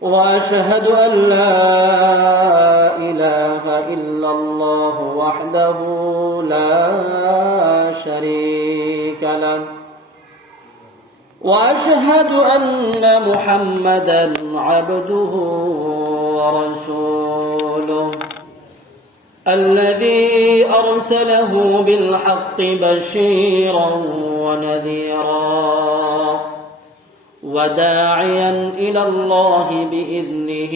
وأشهد أن لا إله إلا الله وحده لا شريك له. وأشهد أن محمدا عبده ورسوله. الذي أرسله بالحق بشيرا ونذيرا. وداعيا إلى الله بإذنه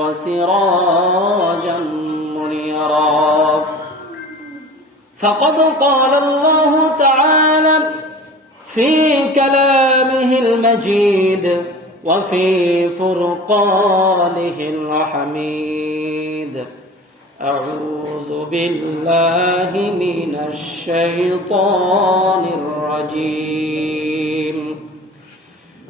وسراجا منيرا. فقد قال الله تعالى في كلامه المجيد وفي فرقانه الحميد. أعوذ بالله من الشيطان الرجيم.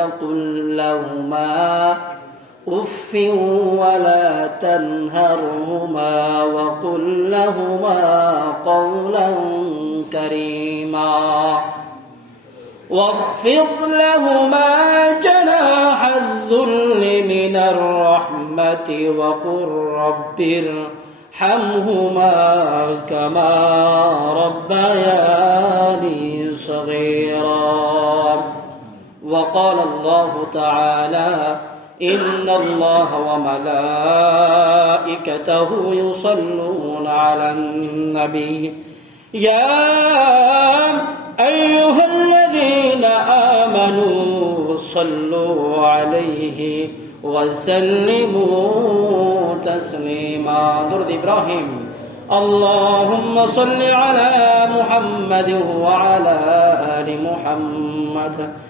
تقل لهما أف ولا تنهرهما وقل لهما قولا كريما. واخفض لهما جناح الذل من الرحمة وقل رب ارحمهما كما ربياني صغيرا. وقال الله تعالى إن الله وملائكته يصلون على النبي. يا أيها الذين آمنوا صلوا عليه وسلموا تسليما. درد إبراهيم. اللهم صل على محمد وعلى آل محمد.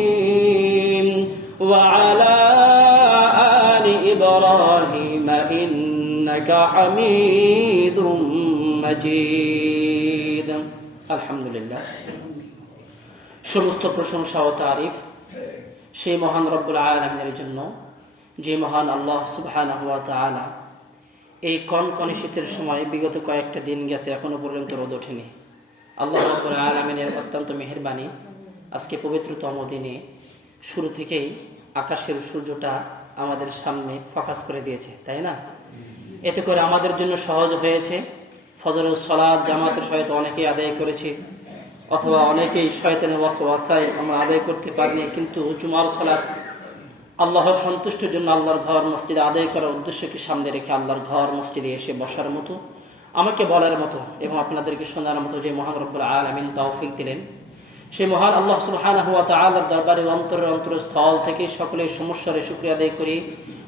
إبراهيم إنك حميد مجيد الحمد لله সমস্ত প্রশংসা ও তারিফ সেই মহান রব্বুল আলমিনের জন্য যে মহান আল্লাহ সুবহানাহ ওয়া তাআলা এই কনকনে শীতের সময় বিগত কয়েকটা দিন গেছে এখনো পর্যন্ত রোদ ওঠেনি আল্লাহ রব্বুল আলমিনের অত্যন্ত মেহেরবানি আজকে পবিত্রতম দিনে শুরু থেকেই আকাশের সূর্যটা আমাদের সামনে ফোকাস করে দিয়েছে, তাই না? এতে করে আমাদের জন্য সহজ হয়েছে। ফজরের সলাদ জামাতের সহিত অনেকেই আদায় করেছে, অথবা অনেকেই শয়তানের ওয়াসায় আমরা আদায় করতে পারিনি, কিন্তু জুমার সলাদ আল্লাহর সন্তুষ্টির জন্য আল্লাহর ঘর মসজিদে আদায় করার উদ্দেশ্যকে সামনে রেখে আল্লাহর ঘর মসজিদে এসে বসার মতো, আমাকে বলার মতো এবং আপনাদেরকে শোনার মতো যে মহান রব্বুল আমিন তৌফিক দিলেন। সেই মহান আল্লাহ সুবহানাহু ওয়া তাআলার দরবারে অন্তরের অন্তরস্থল থেকে সকলের সমস্যার শুকরিয়া আদায় করি।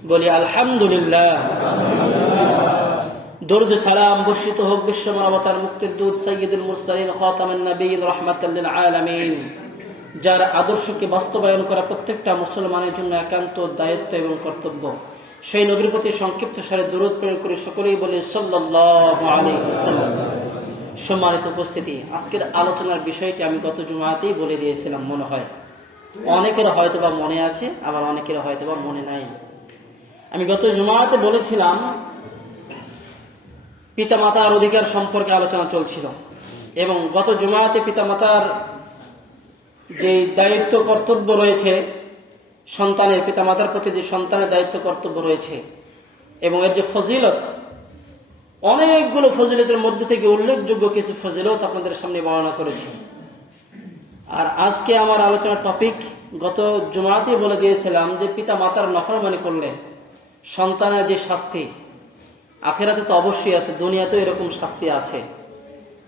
বলি, আলহামদুলিল্লাহ। দরুদ সালাম বর্ষিত হোক বিশ্ব মানবতার মুক্তির দূত সৈয়দুল মুরসালিন খাতামান নবীন রহমাতাল্লিল আলামিন, যার আদর্শকে বাস্তবায়ন করা প্রত্যেকটা মুসলমানের জন্য একান্ত দায়িত্ব এবং কর্তব্য। সেই নবীর প্রতি সংক্ষিপ্ত সারে দূরত প্রেরণ করে সকলেই বলে, সাল্লাল্লাহু আলাইহি ওয়াসাল্লাম। সম্মানিত উপস্থিতি, আজকের আলোচনার বিষয়টি আমি গত জুমাতেই বলে দিয়েছিলাম, মনে হয়। অনেকের হয়তো বা মনে আছে, আবার অনেকের হয়তো বা মনে নাই। আমি গত জুমাতে বলেছিলাম, পিতামাতার অধিকার সম্পর্কে আলোচনা চলছিল এবং গত জুমাতে পিতামাতার যে দায়িত্ব কর্তব্য রয়েছে, সন্তানের, পিতামাতার প্রতি যে সন্তানের দায়িত্ব কর্তব্য রয়েছে এবং এর যে ফজিলত অনেকগুলো ফজিলতের মধ্যে থেকে উল্লেখযোগ্য কিছু ফজিলত আপনাদের সামনে বর্ণনা করেছি। আর আজকে আমার আলোচনার টপিক গত জুমাতে বলে দিয়েছিলাম যে পিতা মাতার নফরমানি করলে সন্তানের যে শাস্তি, আখেরাতে তো অবশ্যই আছে, দুনিয়াতেও এরকম শাস্তি আছে।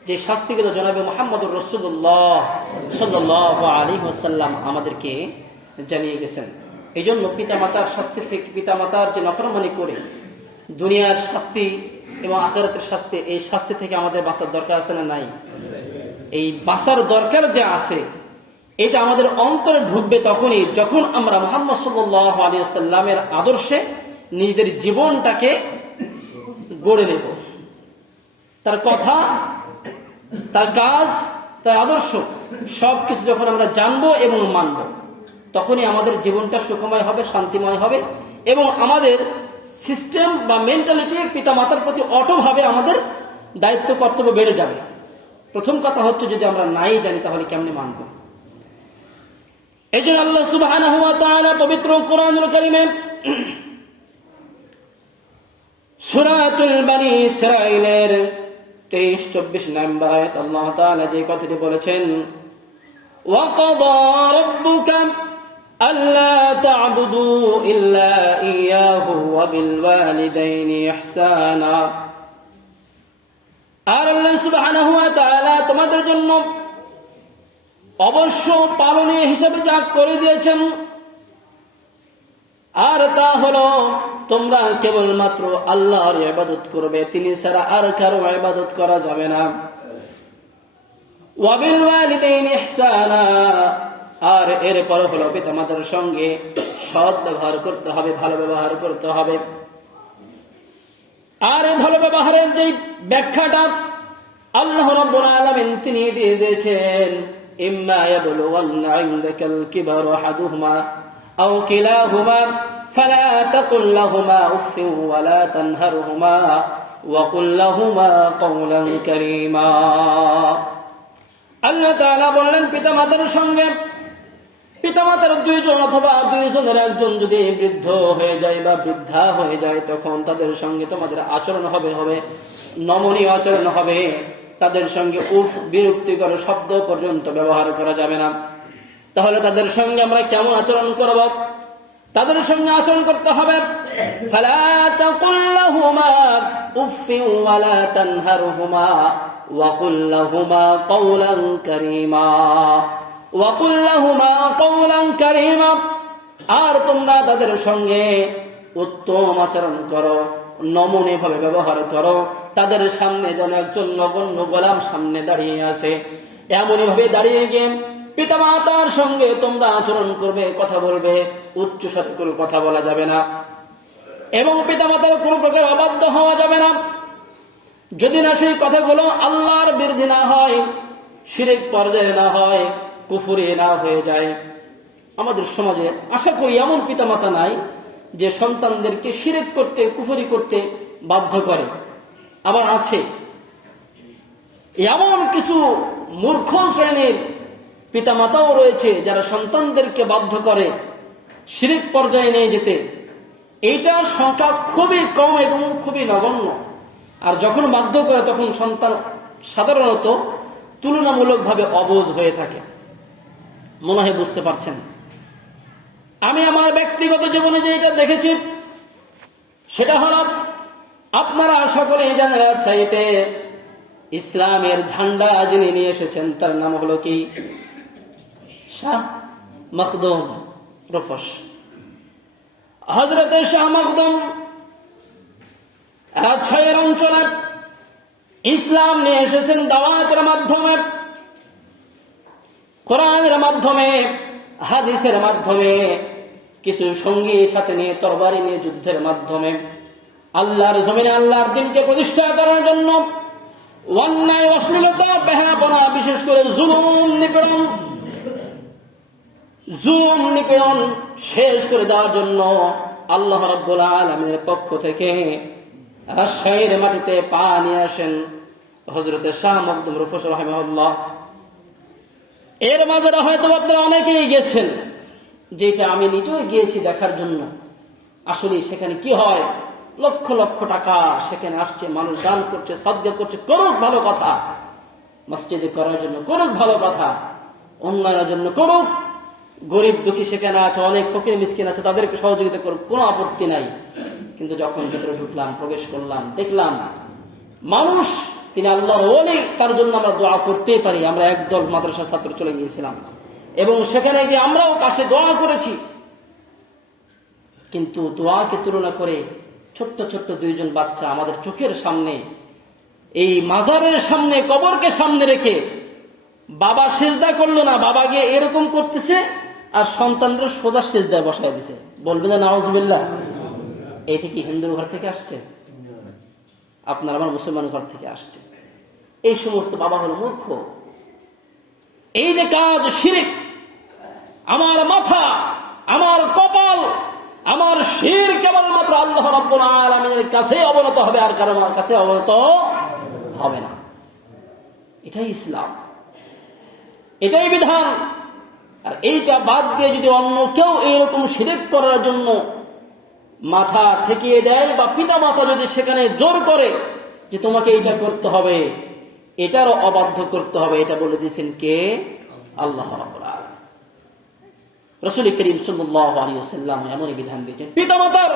যে শাস্তিগুলো জনাবে মোহাম্মদুর রসুল্লাহ সাল্লাহ আলী ওসাল্লাম আমাদেরকে জানিয়ে গেছেন। এই জন্য পিতামাতার শাস্তি থেকে পিতামাতার যে নফরমানি করে দুনিয়ার শাস্তি এবং আখেরাতের শাস্তি, এই শাস্তি থেকে আমাদের বাঁচার দরকার আছে না নাই? এই বাঁচার দরকার যে আছে, এটা আমাদের অন্তরে ঢুকবে তখনই যখন আমরা মোহাম্মদ সাল্লাহ আলী সাল্লামের আদর্শে নিজেদের জীবনটাকে গড়ে নেব। তার কথা, তার কাজ, তার আদর্শ সব কিছু যখন আমরা জানব এবং মানব, তখনই আমাদের জীবনটা সুখময় হবে, শান্তিময় হবে এবং আমাদের সিস্টেম বা মেন্টালিটির পিতামাতার প্রতি অটোভাবে আমাদের দায়িত্ব, কর্তব্য বেড়ে যাবে। প্রথম কথা হচ্ছে যদি আমরা নাই জানি, তাহলে কেমনি মানব? এই জন্য আল্লাহ সুবাহ পবিত্র কোরআন করিমে সুরাতুল বানি ইসরাইলের তেইশ, চব্বিশ নম্বর আয়াত আল্লাহ যে কথাটি বলেছেন ওয়াকাদা ألا تعبدوا إلا إياه وبالوالدين إحسانا আর আল্লাহ সুবহানাহু ওয়া তাআলা তোমাদের জন্য অবশ্য পালনীয় হিসাবে যা করে দিয়েছেন আর তা হলো তোমরা কেবলমাত্র আল্লাহর ইবাদত করবে তিনি ছাড়া আর কারো ইবাদত করা যাবে না ওয়াবিল ওয়ালিদাইনি ইহসানা আর এরপর হলো পিতামাতার সঙ্গে সৎ ব্যবহার করতে হবে, ভালো ব্যবহার করতে হবে। আর ভালো ব্যবহারের যে ব্যাখ্যাটা আল্লাহ রব্বুল আলামিন তিনি দিয়ে দিয়েছেন, ইম্মা ইয়াবলুগান্না ইনদাকাল কিবারু আহাদুহুমা আও কিলাহুমা ফালা তাকুল লাহুমা উফ ওয়া লা তানহারহুমা ওয়া কুল লাহুমা কাওলান কারীমা। আল্লাহ তাআলা বললেন পিতামাতার সঙ্গে পিতামাতার দুইজন অথবা দুইজনের একজন যদি বৃদ্ধ হয়ে যায় বা বৃদ্ধা হয়ে যায়, তখন তাদের সঙ্গে তোমাদের আচরণ হবে হবে নমনীয় আচরণ হবে। তাদের সঙ্গে উফ, বিরক্তিকর শব্দ পর্যন্ত ব্যবহার করা যাবে না। তাহলে তাদের সঙ্গে আমরা কেমন আচরণ করব? তাদের সঙ্গে আচরণ করতে হবে তানহারহুমা ওয়াকুল্লাহুমা কওলান কারীমা। আর তোমরা তাদের সঙ্গে উত্তম আচরণ করো নমনে ভাবে ব্যবহার করো। তাদের সামনে যেন একজন নগণ্য গোলাম সামনে দাঁড়িয়ে আছে। এমনই ভাবে দাঁড়িয়ে গিয়ে পিতা মাতার সঙ্গে তোমরা আচরণ করবে, কথা বলবে, উচ্চ সাথে কথা বলা যাবে না। এবং পিতা মাতার কোনো প্রকার অবাধ্য হওয়া যাবে না। যদি না সেই কথাগুলো আল্লাহর বিরোধী না হয়, শিরিক পর্যায়ে না হয় কুফুরে না হয়ে যায়। আমাদের সমাজে আশা করি এমন পিতামাতা নাই যে সন্তানদেরকে শিরেক করতে, কুফুরি করতে বাধ্য করে। আবার আছে এমন কিছু মূর্খ শ্রেণির পিতামাতাও রয়েছে যারা সন্তানদেরকে বাধ্য করে শিরিক পর্যায়ে নিয়ে যেতে। এইটার সংখ্যা খুবই কম এবং খুবই নগণ্য। আর যখন বাধ্য করে তখন সন্তান সাধারণত তুলনামূলকভাবে অবোধ হয়ে থাকে। মনে হয় বুঝতে পারছেন। আমি আমার ব্যক্তিগত জীবনে যে এটা দেখেছি, সেটা হল আপনারা সকলে জানেন চাইতে ইসলামের ঝান্ডা যিনি নিয়ে এসেছেন, তার নাম হলো কি? শাহ মখদুম রফস। হজরতের শাহ মখদুম রাজশাহীর অঞ্চলে ইসলাম নিয়ে এসেছেন দাওয়াতের মাধ্যমে। কোরআনের মাধ্যমে, হাদিসের মাধ্যমে, কিছু সঙ্গী সাথে নিয়ে, তরবারি নিয়ে, যুদ্ধের মাধ্যমে আল্লাহর জমিনে আল্লাহর দিনকে প্রতিষ্ঠা করার জন্য অন্যায়, অশ্লীলতা বেহাপনা বিশেষ করে জুলুম, নিপীড়ন জুলুম, নিপীড়ন শেষ করে দেওয়ার জন্য আল্লাহ রাব্বুল আলমের পক্ষ থেকে রাজশাহীর মাটিতে পা নিয়ে আসেন হজরতে শাহ মকদুম রফুস রহমাল্লাহ এর মাঝে হয়তো আপনারা অনেকেই গেছেন, যেটা আমি নিজেও গিয়েছি দেখার জন্য। আসলে সেখানে কি হয়? লক্ষ লক্ষ টাকা সেখানে আসছে, মানুষ দান করছে সদ্য করছে, করুক ভালো কথা। মসজিদে করার জন্য করুক ভালো কথা উন্নয়নের জন্য করুক। গরিব দুঃখী সেখানে আছে, অনেক ফকির মিসকিন আছে, তাদেরকে সহযোগিতা করুক, কোনো আপত্তি নাই। কিন্তু যখন ভেতরে ঢুকলাম, প্রবেশ করলাম, দেখলাম, মানুষ তিনি আল্লাহর অনেক তার জন্য আমরা দোয়া করতেই পারি। আমরা একদল মাদ্রাসা ছাত্র চলে গিয়েছিলাম। এবং সেখানে গিয়ে আমরাও পাশে দোয়া করেছি। কিন্তু দোয়াকে তুলনা করে ছোট্ট ছোট্ট দুইজন বাচ্চা আমাদের চোখের সামনে, এই মাজারের সামনে, কবরকে সামনে রেখে বাবা সেজদা করল না, বাবা গিয়ে এরকম করতেছে আর সন্তানরা সোজা সেজদায় বসায় দিছে। বলবেন না নওয়াজবিল্লাহ এইটা কি হিন্দুর ঘর থেকে আসছে? আপনার আমার মুসলমান ঘর থেকে আসছে। এই সমস্ত বাবা হলো মূর্খ। এই যে কাজ শিরিক, আমার মাথা, আমার কপাল, আমার শির কেবলমাত্র আল্লাহ রাব্বুল আলামিনের কাছে অবনত হবে আর কারও আমার কাছে অবনত হবে না। এটাই ইসলাম। এটাই বিধান। আর এইটা বাদ দিয়ে যদি অন্য কেউ এইরকম শিরিক করার জন্য মাথা ঠেকিয়ে দেয় বা পিতা মাতা যদি সেখানে জোর করে যে তোমাকে এটা করতে হবে, এটারও অবাধ্য করতে হবে, এটা বলে দিয়েছেন কে? আল্লাহ রসুল করিম সাল্লাম এমনই বিধান দিয়েছেন, পিতামাতার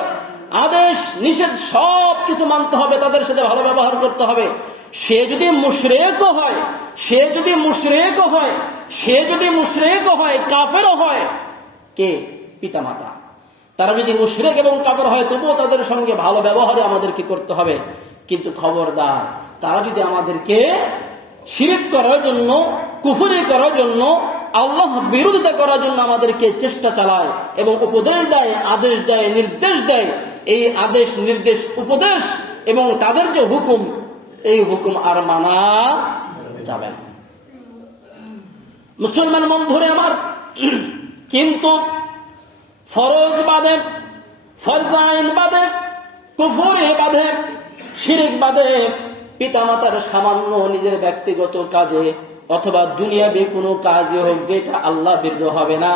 আদেশ, নিষেধ সব কিছু মানতে হবে, তাদের সাথে ভালো ব্যবহার করতে হবে। সে যদি মুশরেক হয়, সে যদি মুশরেক হয়, সে যদি মুশরেক হয়, কাফেরও হয়, কে? পিতামাতা। তারা যদি মুশরেক এবং কাফের হয়, তবুও তাদের সঙ্গে ভালো ব্যবহারে আমাদেরকে করতে হবে। কিন্তু খবরদার, তারা যদি আমাদেরকে শিরিক করার জন্য, কুফুরি করার জন্য আল্লাহ বিরোধিতা করার জন্য আমাদেরকে চেষ্টা চালায় এবং উপদেশ দেয়, আদেশ দেয়, নির্দেশ দেয়, এই আদেশ, নির্দেশ, উপদেশ এবং তাদের যে হুকুম, এই হুকুম আর মানা যাবে না। মুসলমান ধরে আমার, কিন্তু ফরজ বাদে ফরজ আইন বাদে কুফুরি বাদে শিরিক বাদে পিতামাতার সামান্য নিজের ব্যক্তিগত কাজে অথবা দুনিয়াবি কোনো কাজে হোক, যেটা আল্লাহ বিরুদ্ধ হবে না,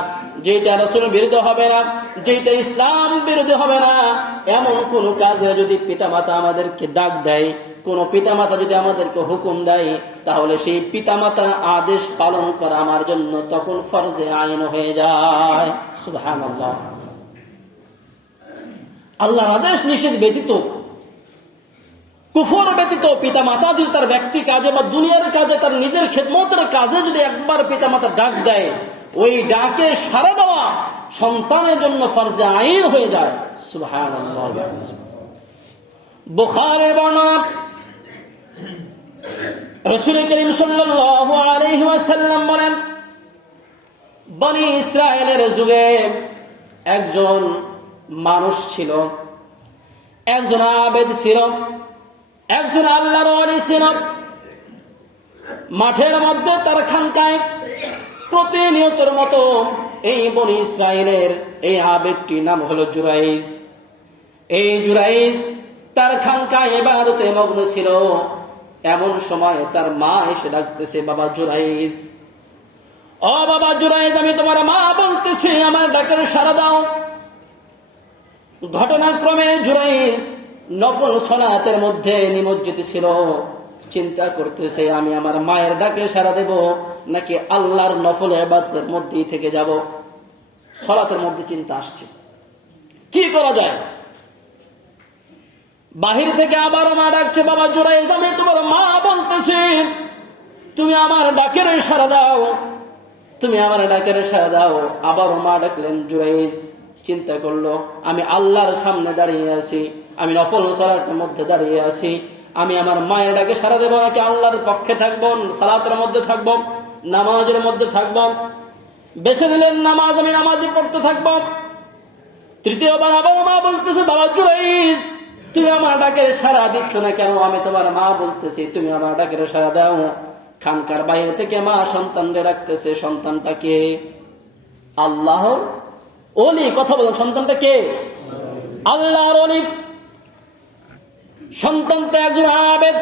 যেটা রসুল বিরুদ্ধ হবে না, যেটা ইসলাম বিরুদ্ধ হবে না, এমন কোন কাজে যদি পিতামাতা আমাদেরকে ডাক দেয়, কোন পিতামাতা যদি আমাদেরকে হুকুম দেয়, তাহলে সেই পিতামাতার আদেশ পালন করা আমার জন্য তখন ফরজে আইন হয়ে যায়। সুহান আল্লাহর আদেশ নিষেধ ব্যতীত, কুফর ব্যতীত পিতা মাতা যদি তার ব্যক্তি কাজে বা দুনিয়ার কাজে তার নিজের খেদমতের কাজে যদি একবার পিতা মাতা ডাক দেয়, ওই ডাকে সারা দেওয়া সন্তানের জন্য ফরজে আইন হয়ে যায়। বর্ণনা রসুল করিম ওয়াসাল্লাম বলেন বনি ইসরায়েলের যুগে একজন মানুষ ছিল, একজন আবেদ ছিল, একজন আল্লাহর ওয়ালি ছিল। মাঠের মধ্যে তার খানকায় প্রতিনিয়তের মতো এই বনি ইসরায়েলের এই আবেদটির নাম হলো জুরাইজ। এই জুরাইজ তার খানকায় এবাদতে মগ্ন ছিল। এমন সময় তার মা এসে ডাকতেছে, বাবা জুরাইজ। ও বাবা জুরাইজ আমি তোমার মা বলতেছি, আমার ডাকের সারা দাও। ঘটনাক্রমে জুরাইজ নফল সনাতের মধ্যে নিমজ্জিত ছিল। চিন্তা করতেছে, আমি আমার মায়ের ডাকে সারা দেব, নাকি আল্লাহর নফল এবাদতের মধ্যেই থেকে যাব? সলাতের মধ্যে চিন্তা আসছে। কি করা যায়? বাহির থেকে আবার মা ডাকছে, বাবা জোরাইজ আমি তোমার মা বলতেছি, তুমি আমার ডাকের সারা দাও। তুমি আমার ডাকের সারা দাও। আবার মা ডাকলেন, জুরাইজ, চিন্তা করল, আমি আল্লাহর সামনে দাঁড়িয়ে আছি, আমি নফল সালাতের মধ্যে দাঁড়িয়ে আছি, আমি আমার মায়ের ডাকে সারা দেবো নাকি আল্লাহর পক্ষে থাকব, সালাতের মধ্যে থাকব, নামাজের মধ্যে থাকব? বেছে দিলেন নামাজ, আমি নামাজে পড়তে থাকব। তৃতীয়বার আবার মা বলতেছে, বাবা জুরাইজ, তুমি আমার ডাকের সারা দিচ্ছ না কেন? আমি তোমার মা বলতেছি, তুমি আমার ডাকের সারা দাও। খানকার বাইরে থেকে মা সন্তানরে রাখতেছে সন্তানটাকে আল্লাহর অলি। কথা বলেন, সন্তানটা কে? আল্লাহর অলি। সন্তানটা একজন আবেদ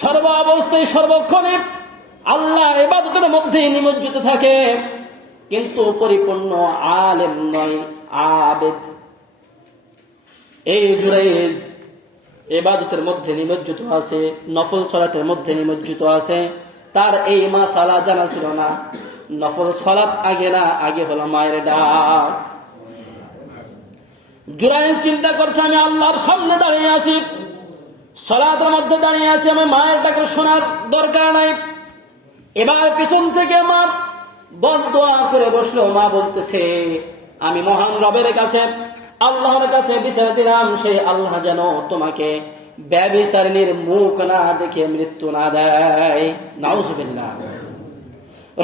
সর্ব অবস্থায় সর্বক্ষণে আল্লাহর ইবাদতের মধ্যেই নিমজ্জিত থাকে। কিন্তু পরিপূর্ণ আলেম নয়, আবেদ। এই জুরাইজ এবাদতের মধ্যে নিমজ্জিত আছে, নফল সলাতের মধ্যে নিমজ্জিত আছে। তার এই মা সালা জানা ছিল না। নফল সলাত আগে না, আগে হলো মায়ের ডাক। জুরাইজ চিন্তা করছে, আমি আল্লাহর সামনে দাঁড়িয়ে আছি। সলাতের মধ্যে দাঁড়িয়ে আছি, আমি মায়ের ডাকে শোনার দরকার নাই। এবার পিছন থেকে মা বদোয়া করে বসল। মা বলতেছে, আমি মহান রবের কাছে আল্লাহর কাছে বিচার দিলাম, সেই আল্লাহ যেন তোমাকে ব্যবিচারিণীর মুখ না দেখে মৃত্যু না দেয়। নাউজুবিল্লাহ।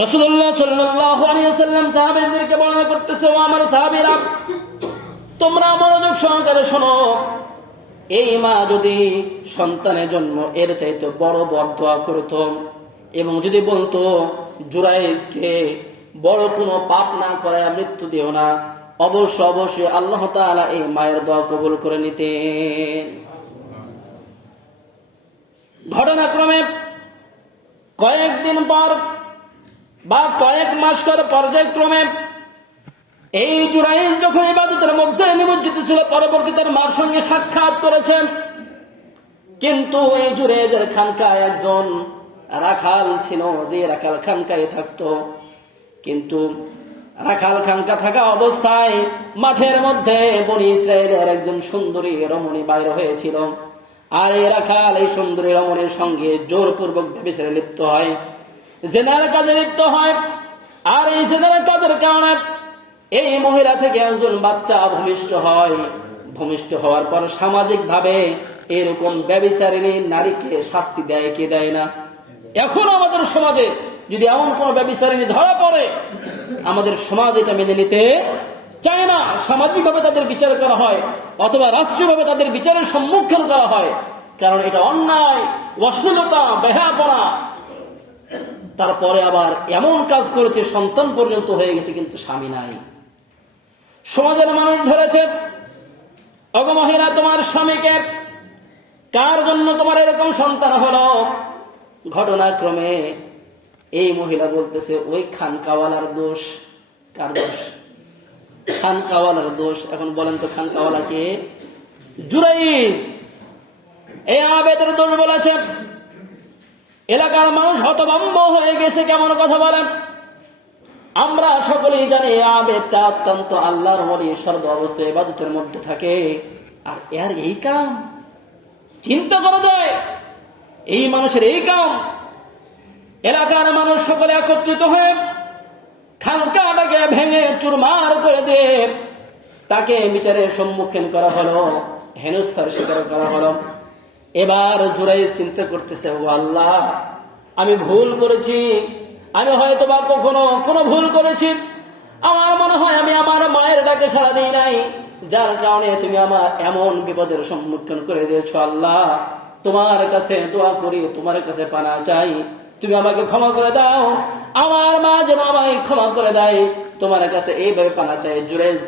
রসুল্লাহ সাল্লাহ আলিয়াল্লাম সাহাবেদেরকে বর্ণনা করতেছে আমার সাহাবিরা, তোমরা মনোযোগ সহকারে শোনো। এই মা যদি সন্তানের জন্ম এর চাইতে বড় বদোয়া করত এবং যদি বলতো জুরাইজকে বড় কোনো পাপ না করায় মৃত্যু দিও না অবশ্য অবশ্যই আল্লাহ তাআলা এই মায়ের দোয়া কবুল করে নিতেন। ঘটনাক্রমে কয়েকদিন পর বা কয়েক মাস পর পর্যায়ক্রমে এই জুরাইজ যখন ইবাদতের মধ্যে নিমজ্জিত ছিল, পরবর্তী তার মার সঙ্গে সাক্ষাৎ করেছে। কিন্তু এই জুরাইজের খানকায় একজন রাখাল ছিল, যে রাখাল খানকায় থাকতো। কিন্তু রাখাল খানকা থাকা অবস্থায় মাঠের মধ্যে বনি ইসরায়েলের একজন সুন্দরী রমণী বাইর হয়েছিল। আর এই রাখাল, এই সুন্দরী রমণীর সঙ্গে জোরপূর্বক ভেবেছে লিপ্ত হয়। জেনার কাজে লিপ্ত হয়। আর এই জেনার কাজের কারণে এই মহিলা থেকে একজন বাচ্চা ভূমিষ্ঠ হয়। ভূমিষ্ঠ হওয়ার পর সামাজিক ভাবে এরকম ব্যবিচারিণী নারীকে শাস্তি দেয় কে দেয় না? এখন আমাদের সমাজে যদি এমন কোন ব্যবিচারিণী ধরা পড়ে, আমাদের সমাজ এটা মেনে নিতে চায় না। সামাজিক ভাবে তাদের বিচার করা হয়, অথবা রাষ্ট্রীয়ভাবে তাদের বিচারের সম্মুখীন করা হয়, কারণ এটা অন্যায়, অশ্লীলতা বেহাপনা তারপরে আবার এমন কাজ করেছে, সন্তান পর্যন্ত হয়ে গেছে, কিন্তু স্বামী নাই। সমাজের মানুষ ধরেছে অগমহিলা তোমার স্বামীকে কার জন্য তোমার এরকম সন্তান হলো? ঘটনাক্রমে এই মহিলা বলতেছে, ওই খানকাওয়ালার দোষ। কার দোষ? খানকাওয়ালার দোষ। এখন বলেন তো খান খানকাওয়ালাকে জুরাইজ এই আবেদের দোষ বলেছে। এলাকার মানুষ হতভম্ব হয়ে গেছে, কেমন কথা বলেন? আমরা সকলেই জানি আবেদটা অত্যন্ত আল্লাহর বলি, সর্ব অবস্থায় এবাদতের মধ্যে থাকে। আর এর এই কাম? চিন্তা করা যায় এই মানুষের এই কাম এলাকার মানুষ সকলে একত্রিত হয়ে খানকাটাকে ভেঙে চুরমার করে দিয়ে তাকে বিচারের সম্মুখীন করা হলো, হেনস্থার শিকার করা হলো। এবার জুরাইজ চিন্তা করতেছে, ও আল্লাহ, আমি ভুল করেছি। আমি হয়তো বা কখনো কোনো ভুল করেছি। আমার মনে হয় আমি আমার মায়ের ডাকে সাড়া দিই নাই। যার কারণে তুমি আমার এমন বিপদের সম্মুখীন করে দিয়েছ, আল্লাহ। তোমার কাছে দোয়া করি, তোমার কাছে পানা চাই। তুমি আমাকে ক্ষমা করে দাও। আমার মা যেন আমাকে ক্ষমা করে দেয়। তোমার কাছে এইভাবে পানা চাই জুরেজ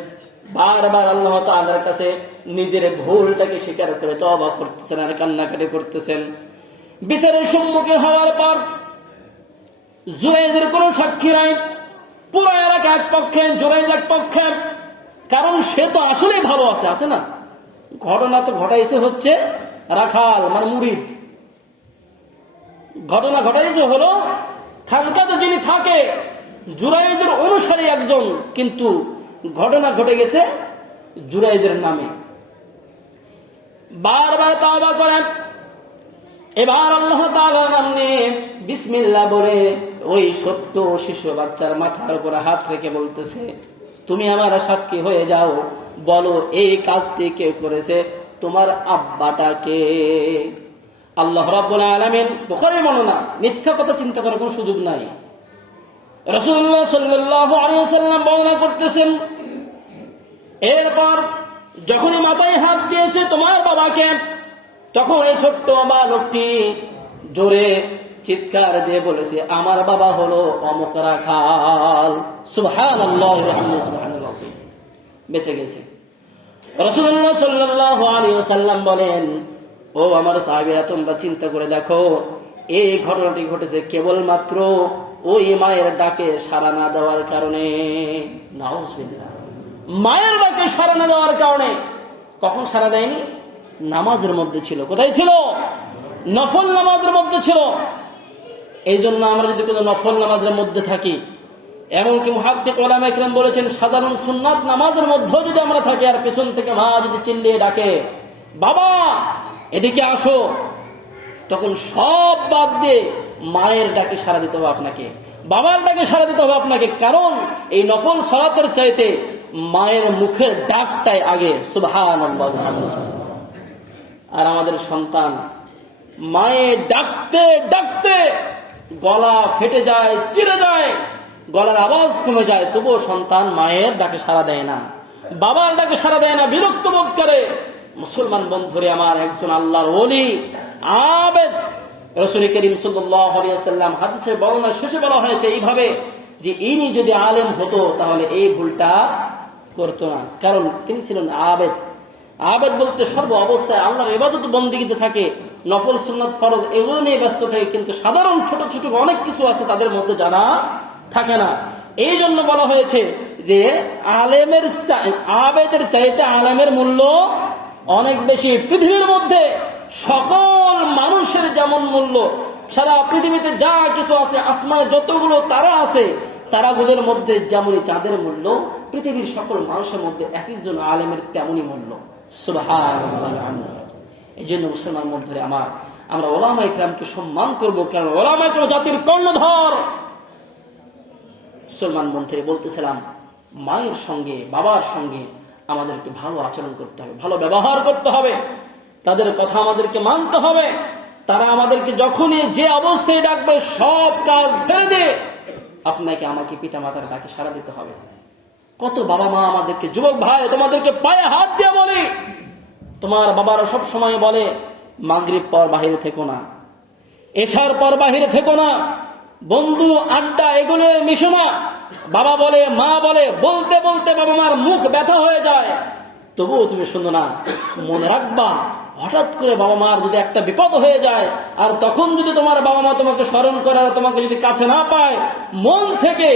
বারবার আল্লাহ তাআলার কাছে নিজের ভুলটাকে স্বীকার করে তবা করতেছেন আর কান্নাকাটি করতেছেন। বিচারের সম্মুখীন হওয়ার পর জুরাইজের কোনো সাক্ষী নাই। পুরো এলাকা এক পক্ষে, জুরাইজ এক পক্ষে। কারণ সে তো আসলেই ভালো আছে আছে না? ঘটনা তো ঘটাইছে হচ্ছে রাখাল মানে মুরিদ। ঘটনা ঘটাইছে হলো খানকাতে যিনি থাকে, জুরাইজের অনুসারী একজন, কিন্তু ঘটনা ঘটে গেছে জুরাইজের নামে। বারবার তাওবা করেন। এবার আল্লাহ তাআলার নামে বিসমিল্লাহ বলে ওই ছোট্ট শিশু বাচ্চার মাথার উপরে হাত রেখে বলতেছে, তুমি আমার সাক্ষী হয়ে যাও। বলো, এই কাজটি কে করেছে? তোমার আব্বাটাকে আল্লাহ রাব্বুল আলামিন বুখারী বর্ণনা, মিথ্যা কথা চিন্তা করার কোনো সুযোগ নাই। রাসূলুল্লাহ সাল্লাল্লাহু আলাইহি ওয়াসাল্লাম বর্ণনা করতেছেন, এরপর যখনই মাথায় হাত দিয়েছে তোমার বাবাকে, তখন এই ছোট্ট বালকটি জোরে চিৎকার দিয়ে বলেছে, আমার বাবা হলো অমুক রাখাল সুবহান বেঁচে গেছে। রসুল্লাহ সাল্লাহ আলী সাল্লাম বলেন ও আমার সাহেবেরা তোমরা চিন্তা করে দেখো, এই ঘটনাটি ঘটেছে কেবলমাত্র ওই মায়ের ডাকে সাড়া না দেওয়ার কারণে। মায়ের ডাকে সাড়া না দেওয়ার কারণে। কখন সাড়া দেয়নি? নামাজের মধ্যে ছিল। কোথায় ছিল? নফল নামাজের মধ্যে ছিল। এই জন্য আমরা যদি কোনো নফল নামাজের মধ্যে থাকি, এমনকি মুহাদ্দিক ওলামা ইকরাম বলেছেন, সাধারণ সুন্নাত নামাজের মধ্যেও যদি আমরা থাকি, আর পেছন থেকে মা যদি চিল্লিয়ে ডাকে, বাবা এদিকে আসো। তখন সব বাদ দিয়ে মায়ের ডাকে সারা দিতে হবে আপনাকে। বাবার ডাকে সারা দিতে হবে আপনাকে। কারণ এই নফল সলাতের চাইতে মায়ের মুখের ডাকটাই আগে। আর আমাদের সন্তান মায়ের ডাকতে ডাকতে গলা ফেটে যায়, চিরে যায়। গলার আওয়াজ কমে যায়। তবুও সন্তান মায়ের ডাকে সাড়া দেয় না। বাবার ডাকে সাড়া দেয় না। বিরক্ত বোধ করে। মুসলমান বন্ধুরে আমার একজন আল্লাহর ওলি, আবেদ। রসুল করিম সাল্লাম হাদিসের বর্ণনা শেষে বলা হয়েছে এইভাবে যে ইনি যদি আলেম হতো তাহলে এই ভুলটা করতো না। কারণ তিনি ছিলেন আবেদ। আবেদ বলতে সর্ব অবস্থায় আল্লাহর এবাদত বন্দিগিতে থাকে, নফল সুন্নাত ফরজ এগুলো নিয়ে ব্যস্ত থাকে, কিন্তু সাধারণ ছোট ছোট অনেক কিছু আছে তাদের মধ্যে জানা থাকে না। এই জন্য বলা হয়েছে যে আলেমের আবেদের চাইতে আলেমের মূল্য অনেক বেশি পৃথিবীর মধ্যে সকল মানুষের যেমন মূল্য, সারা পৃথিবীতে যা কিছু আছে আসমায় যতগুলো তারা আছে, তারাগুলোর মধ্যে যেমনই চাঁদের মূল্য, পৃথিবীর সকল মানুষের মধ্যে এক একজন আলেমের তেমনই মূল্য। এই জন্য মুসলমান মধ্যে আমার, আমরা ওলামা ইকরামকে সম্মান করব কারণ ওলামা ইকরাম জাতির কর্ণধর মুসলমান মন্ত্রী বলতেছিলাম, মায়ের সঙ্গে, বাবার সঙ্গে আমাদেরকে ভালো আচরণ করতে হবে, ভালো ব্যবহার করতে হবে। তাদের কথা আমাদেরকে মানতে হবে। তারা আমাদেরকে যখনই যে অবস্থায় ডাকবে, সব কাজ ফেলে দিয়ে আপনাকে আমাকে পিতা মাতার ডাকে সাড়া দিতে হবে। কত বাবা মা আমাদেরকে, যুবক ভাই, তোমাদেরকে পায়ে হাত দিয়ে বলে। তোমার বাবারা সব সময় বলে, মাগরিব পর বাহিরে থেকো না, এশার পর বাহিরে থেকো না, বন্ধু, আড্ডা, এগুলো মিশো না। বাবা বলে, মা বলে, বলতে বলতে বাবা মার মুখ ব্যথা হয়ে যায়। তবুও তুমি শুনো না, মনে রাখবা, হঠাৎ করে বাবা মার যদি একটা বিপদ হয়ে যায়, আর তখন যদি তোমার বাবা মা তোমাকে স্মরণ করে আর তোমাকে যদি কাছে না পায়, মন থেকে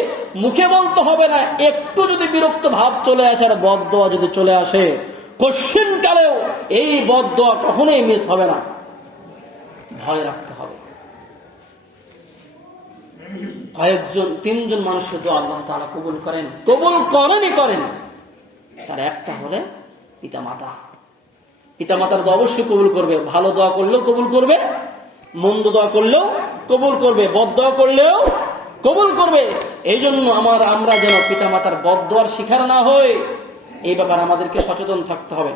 মুখে বলতে হবে না, একটু যদি বিরক্ত ভাব চলে আসে আর বদ দোয়া যদি চলে আসে কশ্চিন কালেও এই বদ দোয়া কখনোই মিস হবে না। ভয় রাখতে হবে। কয়েকজন, তিনজন মানুষের দোয়া আল্লাহ তাআলা কবুল করেন, কবুল করেনই করেন। তার একটা হলে পিতা মাতা পিতা মাতার দোয়া অবশ্যই কবুল করবে। ভালো দোয়া করলেও কবুল করবে, মন্দ দোয়া করলেও কবুল করবে, বদ দোয়া করলেও কবুল করবে। এই জন্য আমার, আমরা যেন পিতা মাতার বদ দোয়ার শিকার না হই, এই ব্যাপারে আমাদেরকে সচেতন থাকতে হবে।